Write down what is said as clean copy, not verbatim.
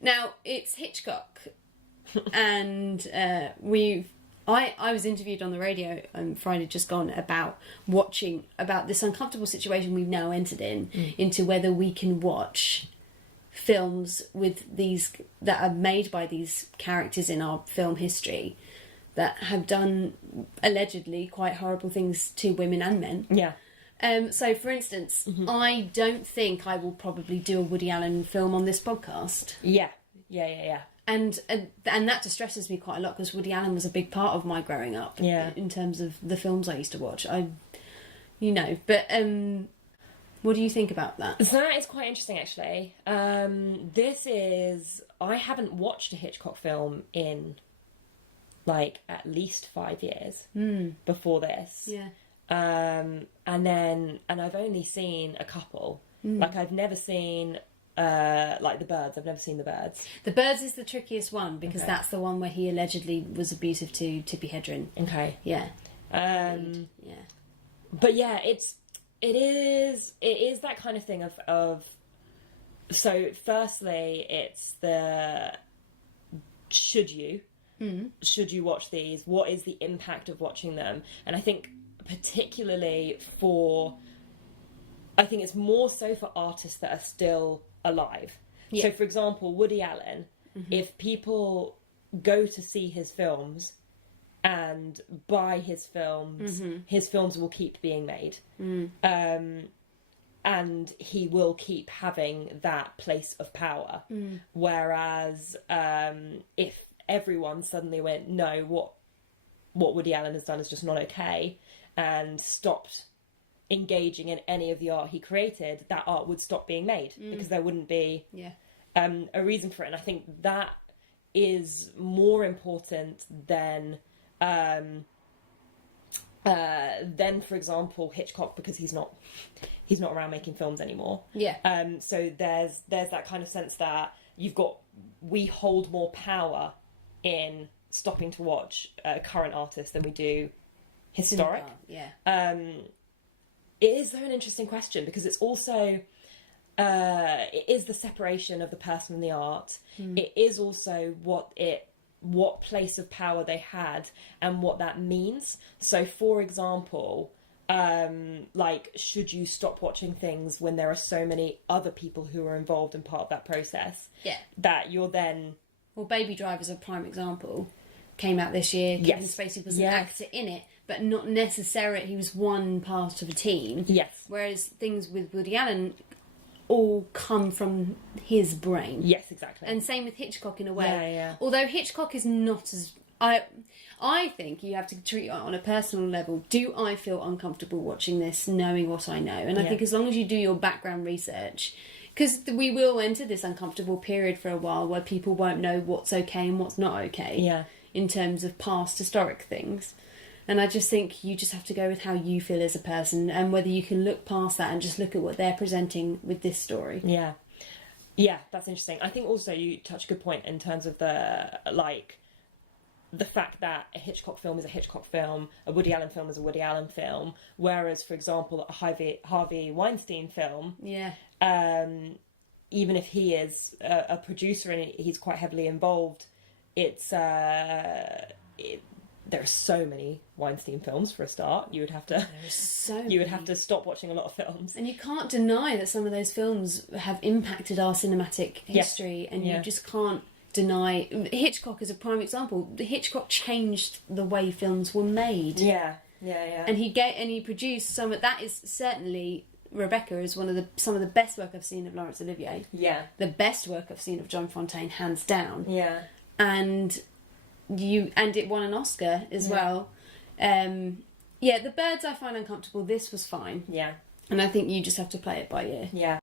Now, it's Hitchcock, and I was interviewed on the radio on Friday just gone about this uncomfortable situation we've now entered into whether we can watch films with these that are made by these characters in our film history that have done allegedly quite horrible things to women and men. Yeah. So, for instance, I don't think I will probably do a Woody Allen film on this podcast. Yeah. And that distresses me quite a lot because Woody Allen was a big part of my growing up. Yeah. In terms of the films I used to watch, But what do you think about that? So that is quite interesting, actually. I haven't watched a Hitchcock film in like at least 5 years before this. Yeah. And I've only seen a couple. Like I've never seen like The Birds. I've never seen The Birds. The Birds is the trickiest one because that's the one where he allegedly was abusive to Tippi Hedren. Okay. Yeah. Yeah. But yeah, it is that kind of thing of so firstly it's the should you watch these? What is the impact of watching them? And I think particularly I think it's more so for artists that are still alive. Yeah. So for example, Woody Allen, if people go to see his films and buy his films will keep being made. And he will keep having that place of power. Whereas if everyone suddenly went, no, what Woody Allen has done is just not okay, and stopped engaging in any of the art he created, that art would stop being made because there wouldn't be a reason for it. And I think that is more important than for example, Hitchcock, because he's not around making films anymore. Yeah. So there's that kind of sense that we hold more power in stopping to watch current artists than we do historic. It is, though, an interesting question because it's also it is the separation of the person and the art. It is also what place of power they had and what that means. So, for example, like, should you stop watching things when there are so many other people who are involved in part of that process? Yeah. That you're then... Well, Baby Driver's a prime example. Came out this year. Kevin Spacey was an actor in it, but not necessarily... He was one part of a team. Yes. Whereas things with Woody Allen all come from his brain. Yes, exactly. And same with Hitchcock in a way. Yeah. Although Hitchcock is not as... I think you have to treat it on a personal level. Do I feel uncomfortable watching this, knowing what I know? And I think as long as you do your background research... Because we will enter this uncomfortable period for a while where people won't know what's okay and what's not okay in terms of past historic things. And I just think you just have to go with how you feel as a person and whether you can look past that and just look at what they're presenting with this story. Yeah. Yeah, that's interesting. I think also you touch a good point in terms of the fact that a Hitchcock film is a Hitchcock film, a Woody Allen film is a Woody Allen film, whereas, for example, a Harvey Weinstein film, even if he is a producer and he's quite heavily involved, there are so many Weinstein films for a start. You would have to stop watching a lot of films, and you can't deny that some of those films have impacted our cinematic history, and you just can't deny. Hitchcock is a prime example. Hitchcock changed the way films were made. Yeah. And he produced some of that. Is certainly Rebecca is some of the best work I've seen of Laurence Olivier. Yeah, the best work I've seen of John Fontaine, hands down. Yeah, and it won an Oscar as well. The Birds I find uncomfortable. This was fine. Yeah, and I think you just have to play it by ear. Yeah.